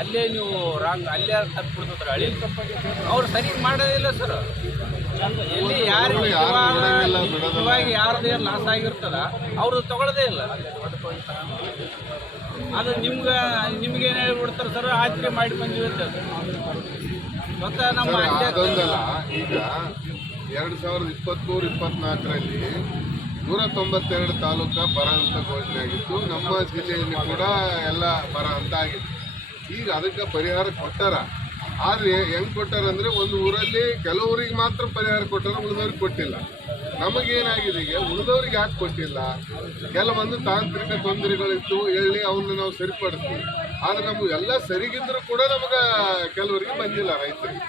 ಅಲ್ಲೇ ನೀವು ರಾಂಗ್ ಅಲ್ಲೇ ತಪ್ಪಿಬಿಡ್ತಾರೆ ಹಳಿ ಅವ್ರು ಸರಿ ಮಾಡೋದಿಲ್ಲ ಸರ್. ಎಲ್ಲಿ ಯಾರು ನಿಜವಾಗಿ ಯಾರದೇ ಲಾಸ್ ಆಗಿರ್ತದ ಅವರು ತಗೊಳ್ಳೋದೇ ಇಲ್ಲ. ಅದು ನಿಮ್ಗೇನು ಹೇಳ್ಬಿಡ್ತಾರೆ ಸರ್, ಆಚರಣೆ ಮಾಡಿ ಬಂದಿವಿ ಅಂತ ಗೊತ್ತಾ. ನಮ್ಮ ಅದೊಂದಲ್ಲ, ಈಗ 2023-24ರಲ್ಲಿ 192 ತಾಲೂಕ ಬರ ಅಂತ ಘೋಷಣೆ ಆಗಿತ್ತು. ನಮ್ಮ ಜಿಲ್ಲೆಯಲ್ಲಿ ಕೂಡ ಎಲ್ಲ ಬರ ಅಂತ ಆಗಿತ್ತು. ಈಗ ಅದಕ್ಕೆ ಪರಿಹಾರ ಕೊಟ್ಟಾರ. ಆದರೆ ಹೆಂಗೆ ಕೊಟ್ಟಾರಂದರೆ, ಒಂದು ಊರಲ್ಲಿ ಕೆಲವರಿಗೆ ಮಾತ್ರ ಪರಿಹಾರ ಕೊಟ್ಟಾರ, ಉಳಿದವ್ರಿಗೆ ಕೊಟ್ಟಿಲ್ಲ. ನಮಗೇನಾಗಿದೆ, ಈಗ ಉಳಿದವ್ರಿಗೆ ಯಾಕೆ ಕೊಟ್ಟಿಲ್ಲ? ಕೆಲವೊಂದು ತಾಂತ್ರಿಕ ತೊಂದರೆಗಳಿತ್ತು ಹೇಳಿ ಅವನ್ನ ನಾವು ಸರಿಪಡಿಸ್ತೀವಿ. ಆದರೆ ನಮಗೆ ಎಲ್ಲ ಸರಿಗಿದ್ರು ಕೂಡ ನಮಗೆ ಕೆಲವರಿಗೆ ಬಂದಿಲ್ಲ ರೈತರಿಗೆ.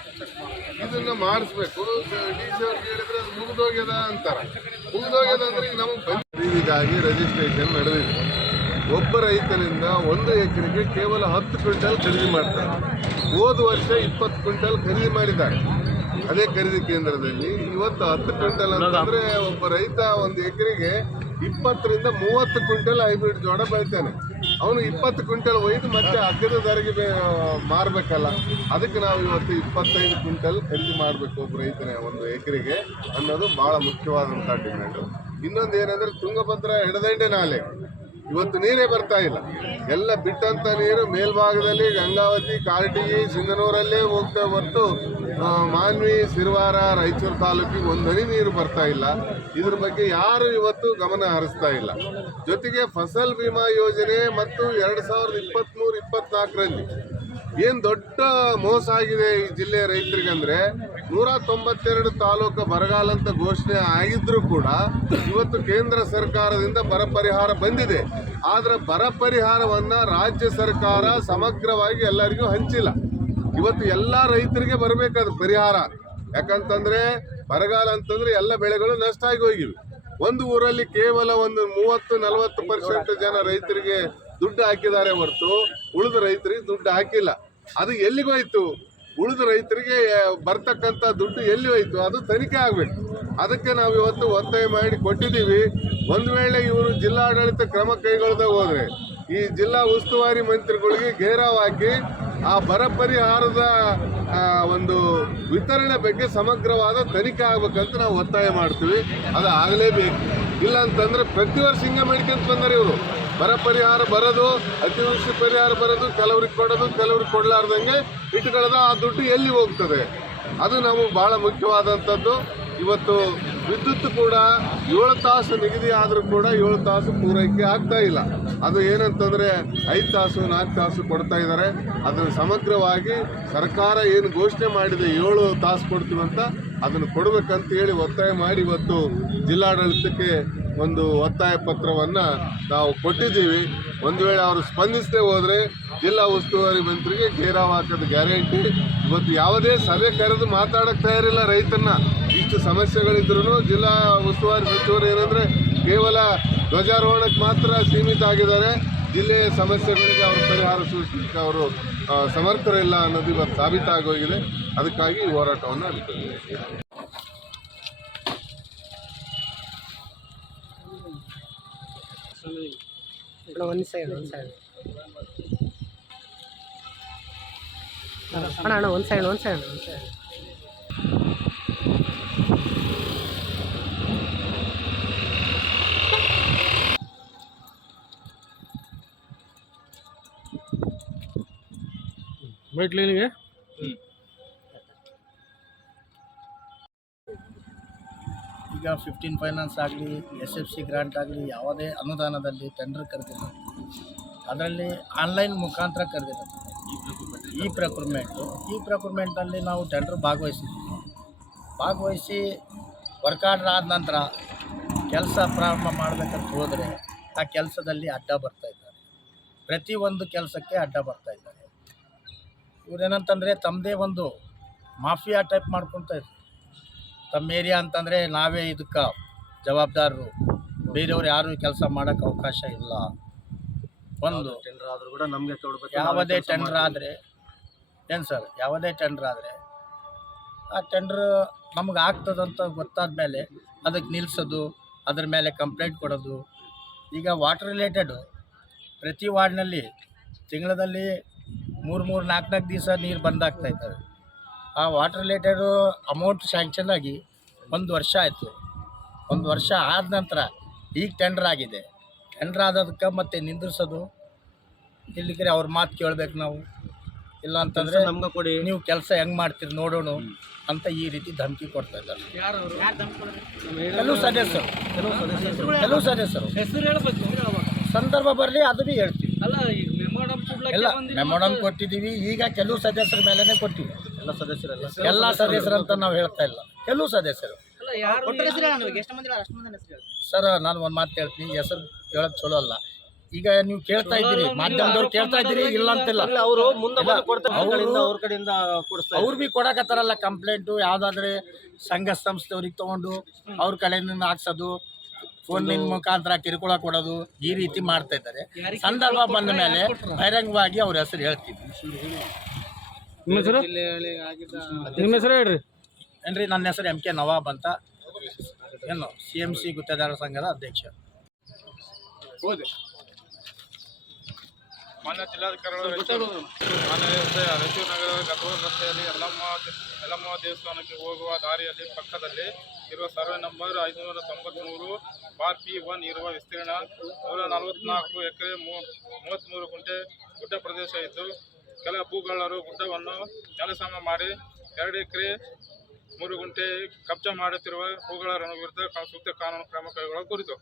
ಇದನ್ನು ಮಾಡಿಸ್ಬೇಕು. ಡಿ ಸಿ ಅವ್ರಿಗೆ ಹೇಳಿದ್ರೆ ಅದು ಮುಗಿದೋಗ್ಯದ ಅಂತಾರೆ. ಮುಗಿದೋಗ್ಯದ ಅಂದರೆ ಈಗ ನಮಗೆ ಖರೀದಿಗಾಗಿ ರಿಜಿಸ್ಟ್ರೇಷನ್ ನಡೆದಿದೆ. ಒಬ್ಬ ರೈತನಿಂದ 1 ಎಕರೆಗೆ ಕೇವಲ 10 ಕ್ವಿಂಟಲ್ ಖರೀದಿ ಮಾಡ್ತಾರೆ. ಹೋದ ವರ್ಷ 20 ಕ್ವಿಂಟಲ್ ಖರೀದಿ ಮಾಡಿದ್ದಾರೆ ಅದೇ ಖರೀದಿ ಕೇಂದ್ರದಲ್ಲಿ. ಇವತ್ತು 10 ಕ್ವಿಂಟಲ್ ಅಂತಂದರೆ ಒಬ್ಬ ರೈತ 1 ಎಕರೆಗೆ 20ರಿಂದ 30 ಕ್ವಿಂಟಲ್ ಹೈಬ್ರಿಡ್ ಜೋಳ ಬೆಳಿತಾನೆ. ಅವನು 20 ಕ್ವಿಂಟಲ್ ಒಯ್ದು ಮತ್ತೆ ಅಗ್ಗದ ದರಗೆ ಮಾರಬೇಕಲ್ಲ. ಅದಕ್ಕೆ ನಾವು ಇವತ್ತು 25 ಕ್ವಿಂಟಲ್ ಖರೀದಿ ಮಾಡಬೇಕು ಒಬ್ಬ ರೈತನ 1 ಎಕರೆಗೆ ಅನ್ನೋದು ಭಾಳ ಮುಖ್ಯವಾದಂಥ ಡಿಮ್ಯಾಂಡು. ಇನ್ನೊಂದು ಏನಂದರೆ, ತುಂಗಭದ್ರಾ ಎಡದಂಡೆ ನಾಲೆ ಇವತ್ತು ನೀರೇ ಬರ್ತಾ ಇಲ್ಲ. ಎಲ್ಲ ಬಿಟ್ಟಂಥ ನೀರು ಮೇಲ್ಭಾಗದಲ್ಲಿ ಗಂಗಾವತಿ, ಕಾರಟಗಿ, ಸಿಂಧನೂರಲ್ಲೇ ಹೋಗ್ತಾ ಹೊರತು ಮಾನ್ವಿ, ಸಿರವಾರ, ರಾಯಚೂರು ತಾಲೂಕಿಗೆ ಒಂದು ಹನಿ ನೀರು ಬರ್ತಾ ಇಲ್ಲ. ಇದ್ರ ಬಗ್ಗೆ ಯಾರು ಇವತ್ತು ಗಮನ ಹರಿಸ್ತಾ ಇಲ್ಲ. ಜೊತೆಗೆ ಫಸಲ್ ಬಿಮಾ ಯೋಜನೆ ಮತ್ತು 2023-24ರಲ್ಲಿ ಏನು ದೊಡ್ಡ ಮೋಸ ಆಗಿದೆ ಈ ಜಿಲ್ಲೆಯ ರೈತರಿಗೆ ಅಂದರೆ, 192 ತಾಲೂಕು ಬರಗಾಲ ಅಂತ ಘೋಷಣೆ ಆಗಿದ್ರೂ ಕೂಡ ಇವತ್ತು ಕೇಂದ್ರ ಸರ್ಕಾರದಿಂದ ಬರ ಪರಿಹಾರ ಬಂದಿದೆ. ಆದರೆ ಬರ ಪರಿಹಾರವನ್ನು ರಾಜ್ಯ ಸರ್ಕಾರ ಸಮಗ್ರವಾಗಿ ಎಲ್ಲರಿಗೂ ಹಂಚಿಲ್ಲ. ಇವತ್ತು ಎಲ್ಲ ರೈತರಿಗೆ ಬರಬೇಕಾದ ಪರಿಹಾರ. ಯಾಕಂತಂದರೆ ಬರಗಾಲ ಅಂತಂದರೆ ಎಲ್ಲ ಬೆಳೆಗಳು ನಷ್ಟ ಆಗಿ ಹೋಗಿವೆ. ಒಂದು ಊರಲ್ಲಿ ಕೇವಲ ಒಂದು 30-40% ಜನ ರೈತರಿಗೆ ದುಡ್ಡು ಹಾಕಿದ್ದಾರೆ ಹೊರತು ಉಳಿದ ರೈತರಿಗೆ ದುಡ್ಡು ಹಾಕಿಲ್ಲ. ಅದು ಎಲ್ಲಿಗೋಯ್ತು? ಉಳಿದ ರೈತರಿಗೆ ಬರ್ತಕ್ಕಂಥ ದುಡ್ಡು ಎಲ್ಲಿ ಹೋಯ್ತು? ಅದು ತನಿಖೆ ಆಗಬೇಕು. ಅದಕ್ಕೆ ನಾವು ಇವತ್ತು ಒತ್ತಾಯ ಮಾಡಿ ಕೊಟ್ಟಿದ್ದೀವಿ. ಒಂದು ವೇಳೆ ಇವರು ಜಿಲ್ಲಾಡಳಿತ ಕ್ರಮ ಕೈಗೊಳ್ಳದೆ ಹೋದರೆ ಈ ಜಿಲ್ಲಾ ಉಸ್ತುವಾರಿ ಮಂತ್ರಿಗಳಿಗೆ ಘೇರಾವ್ ಹಾಕಿ ಆ ಬರ ಪರಿಹಾರದ ಒಂದು ವಿತರಣೆ ಬಗ್ಗೆ ಸಮಗ್ರವಾದ ತನಿಖೆ ಆಗ್ಬೇಕಂತ ನಾವು ಒತ್ತಾಯ ಮಾಡ್ತೀವಿ. ಅದು ಆಗಲೇಬೇಕು. ಇಲ್ಲ ಅಂತಂದರೆ ಪ್ರತಿ ವರ್ಷ ಹಿಂಗೆ ಮಾಡ್ಕೊಂತ ಬಂದರೆ ಇವರು ಬರ ಪರಿಹಾರ ಬರೋದು, ಅತಿವೃಷ್ಟಿ ಪರಿಹಾರ ಬರೋದು, ಕೆಲವ್ರಿಗೆ ಕೊಡೋದು, ಕೆಲವ್ರಿಗೆ ಕೊಡಲಾರ್ದಂಗೆ ಇಟ್ಕೊಳ್ಳೋದು. ಆ ದುಡ್ಡು ಎಲ್ಲಿ ಹೋಗ್ತದೆ? ಅದು ನಾವು ಭಾಳ ಮುಖ್ಯವಾದಂಥದ್ದು. ಇವತ್ತು ವಿದ್ಯುತ್ ಕೂಡ 7 ತಾಸು ನಿಗದಿ ಆದರೂ ಕೂಡ 7 ತಾಸು ಪೂರೈಕೆ ಆಗ್ತಾ ಇಲ್ಲ. ಅದು ಏನಂತಂದರೆ 5 ತಾಸು 4 ತಾಸು ಕೊಡ್ತಾ ಇದ್ದಾರೆ. ಅದನ್ನು ಸಮಗ್ರವಾಗಿ ಸರ್ಕಾರ ಏನು ಘೋಷಣೆ ಮಾಡಿದೆ 7 ತಾಸು ಕೊಡ್ತೀವಂತ ಅದನ್ನು ಕೊಡಬೇಕಂತ ಹೇಳಿ ಒತ್ತಾಯ ಮಾಡಿ ಇವತ್ತು ಜಿಲ್ಲಾಡಳಿತಕ್ಕೆ ಒಂದು ಒತ್ತಾಯ ಪತ್ರವನ್ನು ನಾವು ಕೊಟ್ಟಿದ್ದೀವಿ. ಒಂದು ವೇಳೆ ಅವರು ಸ್ಪಂದಿಸದೆ ಹೋದರೆ ಜಿಲ್ಲಾ ಉಸ್ತುವಾರಿ ಮಂತ್ರಿಗೆ ಘೇರಾವ್ ಹಾಕೋದು ಗ್ಯಾರಂಟಿ. ಇವತ್ತು ಯಾವುದೇ ಸಭೆ ಕರೆದು ಮಾತಾಡೋಕ್ಕೆ ತಯಾರಿಲ್ಲ ರೈತನ್ನ. ಇಷ್ಟು ಸಮಸ್ಯೆಗಳಿದ್ರೂ ಜಿಲ್ಲಾ ಉಸ್ತುವಾರಿ ಸಚಿವರು ಏನಂದರೆ ಕೇವಲ ಧ್ವಜಾರೋಹಣಕ್ಕೆ ಮಾತ್ರ ಸೀಮಿತ ಆಗಿದ್ದಾರೆ. ಜಿಲ್ಲೆಯ ಸಮಸ್ಯೆಗಳಿಗೆ ಅವರು ಪರಿಹಾರ ಸೂಚಿಸಲಿಕ್ಕೆ ಅವರು ಸಮರ್ಥರಿಲ್ಲ ಅನ್ನೋದು ಇವತ್ತು ಸಾಬೀತಾಗೋಗಿದೆ. ಅದಕ್ಕಾಗಿ ಈ ಹೋರಾಟವನ್ನು ಹಮ್ಮಿಕೊಂಡಿದ್ದೇವೆ. ಒಂದು ಸೈಡ್ ಅಣ್ಣ ಒಂದು ಸೈಡ್ ಬೈಟ್ಲಿನಿಗೆ ಈಗ 15 ಫೈನಾನ್ಸ್ ಆಗಲಿ, SFC ಗ್ರಾಂಟ್ ಆಗಲಿ, ಯಾವುದೇ ಅನುದಾನದಲ್ಲಿ ಟೆಂಡರ್ ಕರೆದಿಲ್ಲ. ಅದರಲ್ಲಿ ಆನ್ಲೈನ್ ಮುಖಾಂತರ ಕರೆದಿರೋದು ಈ ಪ್ರೊಕ್ಯೂರ್ಮೆಂಟಲ್ಲಿ ನಾವು ಟೆಂಡರ್ ಭಾಗವಹಿಸಿ ವರ್ಕ್ ಆರ್ಡರ್ ಆದ ನಂತರ ಕೆಲಸ ಪ್ರಾರಂಭ ಮಾಡಬೇಕಂತ ಹೋದರೆ ಆ ಕೆಲಸದಲ್ಲಿ ಅಡ್ಡ ಬರ್ತಾಯಿದ್ದಾರೆ. ಪ್ರತಿಯೊಂದು ಕೆಲಸಕ್ಕೆ ಅಡ್ಡ ಬರ್ತಾಯಿದ್ದಾರೆ. ಇವರೇನಂತಂದರೆ ತಮ್ಮದೇ ಒಂದು ಮಾಫಿಯಾ ಟೈಪ್ ಮಾಡ್ಕೊತ ಇದ್ದಾರೆ. ತಮ್ಮ ಏರಿಯಾ ಅಂತಂದರೆ ನಾವೇ ಇದಕ್ಕೆ ಜವಾಬ್ದಾರರು, ಬೇರೆಯವ್ರು ಯಾರು ಕೆಲಸ ಮಾಡೋಕ್ಕೆ ಅವಕಾಶ ಇಲ್ಲ. ಒಂದು ಟೆಂಡರ್ ಆದರೂ ಕೂಡ ನಮಗೆ ಕೊಡಬೇಕು. ಯಾವುದೇ ಟೆಂಡರ್ ಆದರೆ ಏನು ಸರ್, ಯಾವುದೇ ಟೆಂಡರ್ ಆದರೆ ಆ ಟೆಂಡ್ರ್ ನಮಗೆ ಆಗ್ತದಂತ ಗೊತ್ತಾದ ಮೇಲೆ ಅದಕ್ಕೆ ನಿಲ್ಲಿಸೋದು, ಅದ್ರ ಮೇಲೆ ಕಂಪ್ಲೇಂಟ್ ಕೊಡೋದು. ಈಗ ವಾಟರ್ ರಿಲೇಟೆಡು ಪ್ರತಿ ವಾರ್ಡ್ನಲ್ಲಿ ತಿಂಗಳಲ್ಲಿ ನಾಲ್ಕು ದಿವಸ ನೀರು ಬಂದಾಗ್ತಾ ಇದ್ದಾವೆ. ಆ ವಾಟರ್ ರಿಲೇಟೆಡು ಅಮೌಂಟ್ ಸ್ಯಾಂಕ್ಷನ್ ಆಗಿ 1 ವರ್ಷ ಆಯಿತು. 1 ವರ್ಷ ಆದ ನಂತರ ಈಗ ಟೆಂಡರ್ ಆಗಿದೆ. ಟೆಂಡರ್ ಆದದಕ್ಕೆ ಮತ್ತೆ ನಿಂದಿಸೋದು ಇಲ್ಲಿಗೆ ಅವ್ರ ಮಾತು ಕೇಳಬೇಕು ನಾವು. ಇಲ್ಲ ಅಂತಂದರೆ ನಮ್ಗೆ ಕೊಡಿ, ನೀವು ಕೆಲಸ ಹೆಂಗೆ ಮಾಡ್ತೀರಿ ನೋಡೋಣ ಅಂತ ಈ ರೀತಿ ಧಮಕಿ ಕೊಡ್ತಾ ಇದ್ದಾರೆ ಕೆಲವು ಸದಸ್ಯರು. ಹೆಸರು ಹೇಳ್ಬೇಕು, ಸಂದರ್ಭ ಬರಲಿ ಅದು ಭೀ ಹೇಳ್ತೀವಿ. ಅಲ್ಲ ಈಗ ಮೆಮೊರಂ ಎಲ್ಲ ಮೆಮೊರಂ ಕೊಟ್ಟಿದ್ದೀವಿ. ಈಗ ಕೆಲವು ಸದಸ್ಯರ ಮೇಲೇ ಕೊಟ್ಟಿವಿ. ಎಲ್ಲ ಸದಸ್ಯರಂತ ನಾವು ಹೇಳ್ತಾ ಇಲ್ಲ, ಕೆಲವು ಸದಸ್ಯರು. ಸರ್ ನಾನು ಒಂದು ಮಾತು ಹೇಳ್ತೀನಿ, ಹೆಸರು ಹೇಳೋದು ಚಲೋ ಅಲ್ಲ. ಈಗ ನೀವು ಕೇಳ್ತಾ ಇದ್ದೀರಿ, ಮಾಧ್ಯಮದವ್ರು ಕೇಳ್ತಾ ಇದ್ದೀರಿ, ಇಲ್ಲ ಅಂತಿಲ್ಲ. ಅವರು ಮುಂದೆ ಅವ್ರ ಕಡೆಯಿಂದ ಅವ್ರು ಭೀ ಕೊಡಕತ್ತಾರಲ್ಲ ಕಂಪ್ಲೇಂಟು. ಯಾವುದಾದ್ರೆ ಸಂಘ ಸಂಸ್ಥೆಯವ್ರಿಗೆ ತೊಗೊಂಡು ಅವ್ರ ಕಡೆಯಿಂದ ಹಾಕ್ಸೋದು, ಫೋನಿನ ಮುಖಾಂತರ ಕಿರುಕುಳ ಕೊಡೋದು, ಈ ರೀತಿ ಮಾಡ್ತಾ ಇದ್ದಾರೆ. ಸಂದರ್ಭ ಬಂದ ಮೇಲೆ ಬಹಿರಂಗವಾಗಿ ಅವ್ರ ಹೆಸರು ಹೇಳ್ತೀವಿ. ನಿಮ್ಮ ಹೆಸರು ಹೇಳ್ರಿ. ಏನ್ರಿ, ನನ್ನ ಹೆಸರು MK ನವಾಬ್ ಅಂತ, ಏನು CMC ಗುತ್ತೇದಾರರ ಸಂಘದ ಅಧ್ಯಕ್ಷ. ಮಾನ್ಯ ಜಿಲ್ಲಾಧಿಕಾರಿಗಳು ರಾಯಚೂರು ನಗರದ ಗತವಾದ ರಸ್ತೆಯಲ್ಲಿ ಯಲ್ಲಮ್ಮ ದೇವಸ್ಥಾನಕ್ಕೆ ಹೋಗುವ ದಾರಿಯಲ್ಲಿ ಪಕ್ಕದಲ್ಲಿ ಇರುವ ಸರ್ವೆ ನಂಬರ್ 593/P1 ಇರುವ ವಿಸ್ತೀರ್ಣ 144 ಎಕರೆ 33 ಗುಂಟೆ ಗುಡ್ಡ ಪ್ರದೇಶ ಇದ್ದು, ಕೆಲ ಭೂಗಳ್ಳರು ಗುಡ್ಡವನ್ನು ನೆಲಸಮ ಮಾಡಿ 2 ಎಕರೆ 3 ಗುಂಟೆ ಕಬ್ಜಾ ಮಾಡುತ್ತಿರುವ ಭೂಗಳ್ಳರ ವಿರುದ್ಧ ಸೂಕ್ತ ಕಾನೂನು ಕ್ರಮ ಕೈಗೊಳ್ಳುವ ಕುರಿತು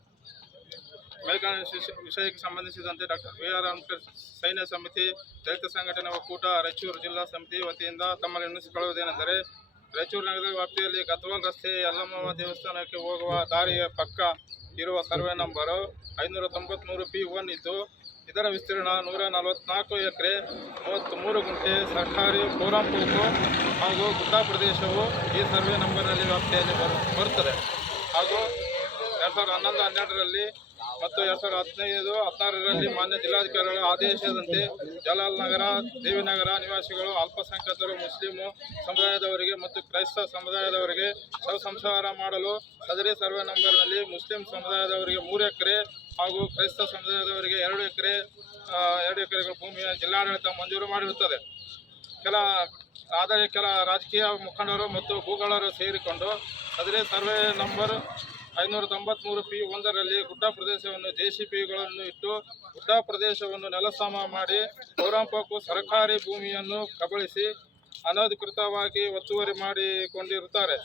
ಮೇಲ್ಕಾಣ ವಿಷಯಕ್ಕೆ ಸಂಬಂಧಿಸಿದಂತೆ ಡಾಕ್ಟರ್ BR ಅಂಬೇಡ್ಕರ್ ಸೈನ್ಯ ಸಮಿತಿ ದಲಿತ ಸಂಘಟನೆ ಒಕ್ಕೂಟ ರಾಯಚೂರು ಜಿಲ್ಲಾ ಸಮಿತಿ ವತಿಯಿಂದ ತಮ್ಮಲ್ಲಿ ವಿನಂತಿಸಿಕೊಳ್ಳುವುದೇನೆಂದರೆ, ರಾಯಚೂರು ನಗರದ ವ್ಯಾಪ್ತಿಯಲ್ಲಿ ಗತವಾಲ್ ರಸ್ತೆ ಯಲ್ಲಮ್ಮ ದೇವಸ್ಥಾನಕ್ಕೆ ಹೋಗುವ ದಾರಿಯ ಪಕ್ಕ ಇರುವ ಸರ್ವೆ ನಂಬರು 593/P1 ಇದ್ದು, ಇದರ ವಿಸ್ತೀರ್ಣ 144 ಎಕರೆ 33 ಗುಂಟೆ ಸರ್ಕಾರಿ ಪೋರಂಪೋಕು ಹಾಗೂ ಗುಡ್ಡ ಪ್ರದೇಶವು ಈ ಸರ್ವೆ ನಂಬರ್ನಲ್ಲಿ ವ್ಯಾಪ್ತಿಯಲ್ಲಿ ಬರುತ್ತದೆ. ಹಾಗೂ 2011-12ರಲ್ಲಿ ಮತ್ತು 2015-16ರಲ್ಲಿ ಮಾನ್ಯ ಜಿಲ್ಲಾಧಿಕಾರಿಗಳ ಆದೇಶದಂತೆ ಜಲಾಲ್ ನಗರ, ದೇವಿನಗರ ನಿವಾಸಿಗಳು, ಅಲ್ಪಸಂಖ್ಯಾತರು, ಮುಸ್ಲಿಂ ಸಮುದಾಯದವರಿಗೆ ಮತ್ತು ಕ್ರೈಸ್ತ ಸಮುದಾಯದವರಿಗೆ ಸಂಸಾರ ಮಾಡಲು ಸದರಿ ಸರ್ವೆ ನಂಬರ್ನಲ್ಲಿ ಮುಸ್ಲಿಂ ಸಮುದಾಯದವರಿಗೆ 3 ಎಕರೆ ಹಾಗೂ ಕ್ರೈಸ್ತ ಸಮುದಾಯದವರಿಗೆ 2 ಎಕರೆಗಳ ಭೂಮಿಯ ಜಿಲ್ಲಾಡಳಿತ ಮಂಜೂರು ಮಾಡಿರುತ್ತದೆ. ಕೆಲ ರಾಜಕೀಯ ಮುಖಂಡರು ಮತ್ತು ಭೂಗಳರು ಸೇರಿಕೊಂಡು ಸದರಿ ಸರ್ವೆ ನಂಬರ್ 593/P1ರಲ್ಲಿ ಗುಡ್ಡ ಪ್ರದೇಶವನ್ನು JCBಗಳನ್ನು ಇಟ್ಟು ಗುಡ್ಡ ಪ್ರದೇಶವನ್ನು ನೆಲಸಮ ಮಾಡಿ ಪೌರಾಂಪಕ್ಕೂ ಸರ್ಕಾರಿ ಭೂಮಿಯನ್ನು ಕಬಳಿಸಿ ಅನಧಿಕೃತವಾಗಿ ಒತ್ತುವರಿ ಮಾಡಿಕೊಂಡಿರುತ್ತಾರೆ.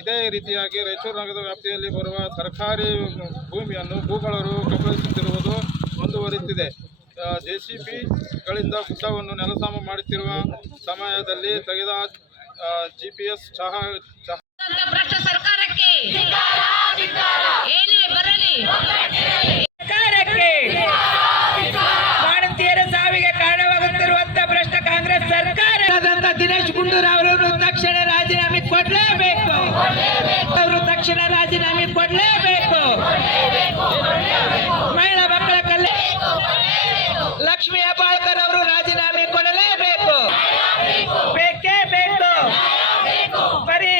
ಇದೇ ರೀತಿಯಾಗಿ ರಾಯಚೂರು ನಗರದ ವ್ಯಾಪ್ತಿಯಲ್ಲಿ ಬರುವ ಸರ್ಕಾರಿ ಭೂಮಿಯನ್ನು ಭೂಗಳರು ಕಬಳಿಸುತ್ತಿರುವುದು ಮುಂದುವರಿಯುತ್ತಿದೆ. JCBಗಳಿಂದ ಗುಡ್ಡವನ್ನು ನೆಲಸಮ ಮಾಡುತ್ತಿರುವ ಸಮಯದಲ್ಲಿ ತೆಗೆದ GPS ಭ್ರಷ್ಟ ಸರ್ಕಾರಕ್ಕೆ ಏನೇ ಬರಲಿ, ಸರ್ಕಾರಕ್ಕೆ ಭಾರತೀಯರ ಸಾವಿಗೆ ಕಾರಣವಾಗುತ್ತಿರುವಂತಹ ಭ್ರಷ್ಟ ಕಾಂಗ್ರೆಸ್ ಸರ್ಕಾರ ದಿನೇಶ್ ಗುಂಡೂರಾವ್ ಅವರು ತಕ್ಷಣ ರಾಜೀನಾಮೆ ಕೊಡಲೇಬೇಕು. ಮಹಿಳಾ ಮಕ್ಕಳ ಕಲ್ಯಾಣ ಲಕ್ಷ್ಮೀ ಹೆಬ್ಬಾಳ್ಕರ್ ಅವರು ರಾಜೀನಾಮೆ ಕೊಡಲೇಬೇಕು. ಬೇಕೇ ಬೇಕು. ಬರೀ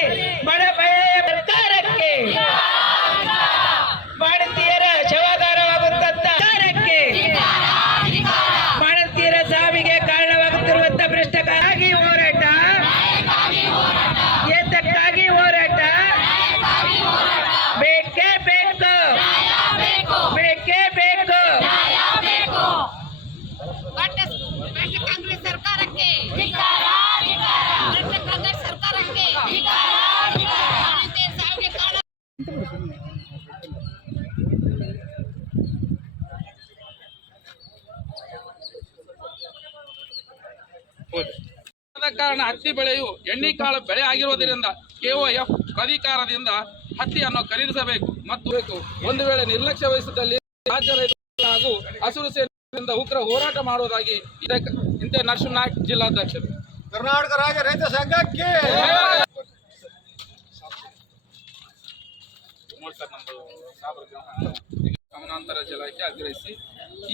ಬಡ ಮಹಿಳೆಯ ಸರ್ಕಾರಕ್ಕೆ, ಭಾರತೀಯರ ಶವಾಧಾರವಾಗುತ್ತಂತ ಸರ್ಕಾರಕ್ಕೆ, ಭಾರತೀಯರ ಸಾವಿಗೆ ಕಾರಣವಾಗುತ್ತಿರುವಂತ ಭ್ರಷ್ಟಕ್ಕಾಗಿ ಹೋರಾಟ, ಏತಕ್ಕಾಗಿ ಹೋರಾಟ, ಬೇಕೇ ಬೇಕು, ಬೇಕೇ ಬೇಕು. ಕಾಂಗ್ರೆಸ್ ಸರ್ಕಾರಕ್ಕೆ, ಕಾಂಗ್ರೆಸ್ ಸರ್ಕಾರಕ್ಕೆ ಸಾವಿಗೆ ಕಾರಣ. ಕಾರಣ ಹತ್ತಿ ಬೆಳೆಯು ಎಣ್ಣಿಕಾಳು ಬೆಳೆ ಆಗಿರುವುದರಿಂದ KOF ಪ್ರಾಧಿಕಾರದಿಂದ ಹತ್ತಿಯನ್ನು ಖರೀದಿಸಬೇಕು ಮತ್ತು ಒಂದು ವೇಳೆ ನಿರ್ಲಕ್ಷ್ಯ ವಹಿಸಿದಲ್ಲಿ ರಾಜ್ಯ ರೈತ ಹಾಗೂ ಹಸಿರು ಸೇನೆಯಿಂದ ಉಗ್ರ ಹೋರಾಟ ಮಾಡುವುದಾಗಿ ಇಂತೆ ನರಸಿಂಹನಾಯ್ಕ ಜಿಲ್ಲಾಧ್ಯಕ್ಷರು. ಕರ್ನಾಟಕ ರಾಜ್ಯ ರೈತ ಸಂಘಕ್ಕೆ ಸಮಾನಾಂತರ ಜಲಕ್ಕೆ ಆಗ್ರಹಿಸಿ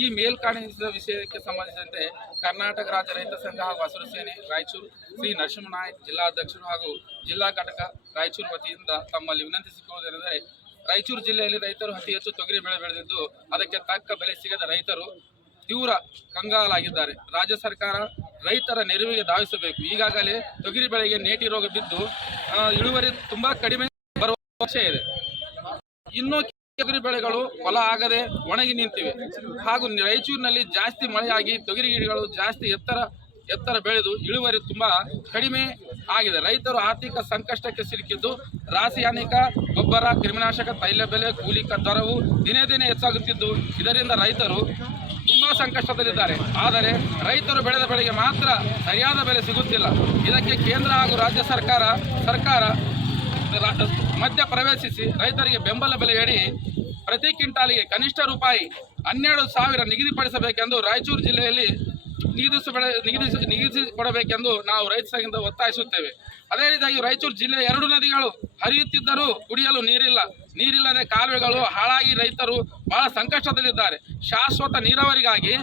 ಈ ಮೇಲ್ಕಾಣಿಸಿದ ವಿಷಯಕ್ಕೆ ಸಂಬಂಧಿಸಿದಂತೆ ಕರ್ನಾಟಕ ರಾಜ್ಯ ರೈತ ಸಂಘ ಹಾಗೂ ಹಸಿರು ಸೇನೆ ರಾಯಚೂರು ಶ್ರೀ ನರಸಿಂಹನಾಯ್ಕ ಜಿಲ್ಲಾಧ್ಯಕ್ಷರು ಹಾಗೂ ಜಿಲ್ಲಾ ಘಟಕ ರಾಯಚೂರು ವತಿಯಿಂದ ತಮ್ಮಲ್ಲಿ ವಿನಂತಿಸಿಕೊಳ್ಳುವುದೇನೆಂದರೆ, ರಾಯಚೂರು ಜಿಲ್ಲೆಯಲ್ಲಿ ರೈತರು ಅತಿ ಹೆಚ್ಚು ತೊಗರಿ ಬೆಳೆ ಬೆಳೆದಿದ್ದು ಅದಕ್ಕೆ ತಕ್ಕ ಬೆಲೆ ಸಿಗದ ರೈತರು ತೀವ್ರ ಕಂಗಾಲಾಗಿದ್ದಾರೆ. ರಾಜ್ಯ ಸರ್ಕಾರ ರೈತರ ನೆರವಿಗೆ ಧಾವಿಸಬೇಕು. ಈಗಾಗಲೇ ತೊಗರಿ ಬೆಳೆಗೆ ನೇಟಿ ರೋಗ ಬಿದ್ದು ಇಳುವರಿ ತುಂಬಾ ಕಡಿಮೆ ಬರುವ ಪಕ್ಷ ಇದೆ. ಇನ್ನು ತೊಗರಿ ಬೆಳೆಗಳು ಹೊಲ ಆಗದೆ ಒಣಗಿ ನಿಂತಿವೆ. ಹಾಗೂ ರಾಯಚೂರಿನಲ್ಲಿ ಜಾಸ್ತಿ ಮಳೆಯಾಗಿ ತೊಗರಿ ಗಿಡಗಳು ಜಾಸ್ತಿ ಎತ್ತರ ಬೆಳೆದು ಇಳುವರಿ ತುಂಬಾ ಕಡಿಮೆ ಆಗಿದೆ. ರೈತರು ಆರ್ಥಿಕ ಸಂಕಷ್ಟಕ್ಕೆ ಸಿಲುಕಿದ್ದು ರಾಸಾಯನಿಕ ಗೊಬ್ಬರ, ಕ್ರಿಮಿನಾಶಕ, ತೈಲ ಬೆಲೆ, ಕೂಲಿ ದರವು ದಿನೇ ದಿನೇ ಹೆಚ್ಚಾಗುತ್ತಿದ್ದು ಇದರಿಂದ ರೈತರು ತುಂಬಾ ಸಂಕಷ್ಟದಲ್ಲಿದ್ದಾರೆ. ಆದರೆ ರೈತರು ಬೆಳೆದ ಬೆಳೆಗೆ ಮಾತ್ರ ಸರಿಯಾದ ಬೆಲೆ ಸಿಗುತ್ತಿಲ್ಲ. ಇದಕ್ಕೆ ಕೇಂದ್ರ ಹಾಗೂ ರಾಜ್ಯ ಸರ್ಕಾರ ಮಧ್ಯ ಪ್ರವೇಶಿಸಿ ರೈತರಿಗೆ ಬೆಂಬಲ ಬೆಲೆಯಡಿ ಪ್ರತಿ ಕ್ವಿಂಟಾಲಿಗೆ ಕನಿಷ್ಠ ರೂಪಾಯಿ 12,000 ನಿಗದಿಪಡಿಸಬೇಕೆಂದು ರಾಯಚೂರು ಜಿಲ್ಲೆಯಲ್ಲಿ ನಿಗದಿಸಿಕೊಡಬೇಕೆಂದು ನಾವು ರೈತ ಸಂಘದಿಂದ ಒತ್ತಾಯಿಸುತ್ತೇವೆ. ಅದೇ ರೀತಿಯಾಗಿ ರಾಯಚೂರು ಜಿಲ್ಲೆಯ 2 ನದಿಗಳು ಹರಿಯುತ್ತಿದ್ದರೂ ಕುಡಿಯಲು ನೀರಿಲ್ಲದೆ ಕಾಲುವೆಗಳು ಹಾಳಾಗಿ ರೈತರು ಬಹಳ ಸಂಕಷ್ಟದಲ್ಲಿದ್ದಾರೆ. ಶಾಶ್ವತ ನೀರಾವರಿಗಾಗಿ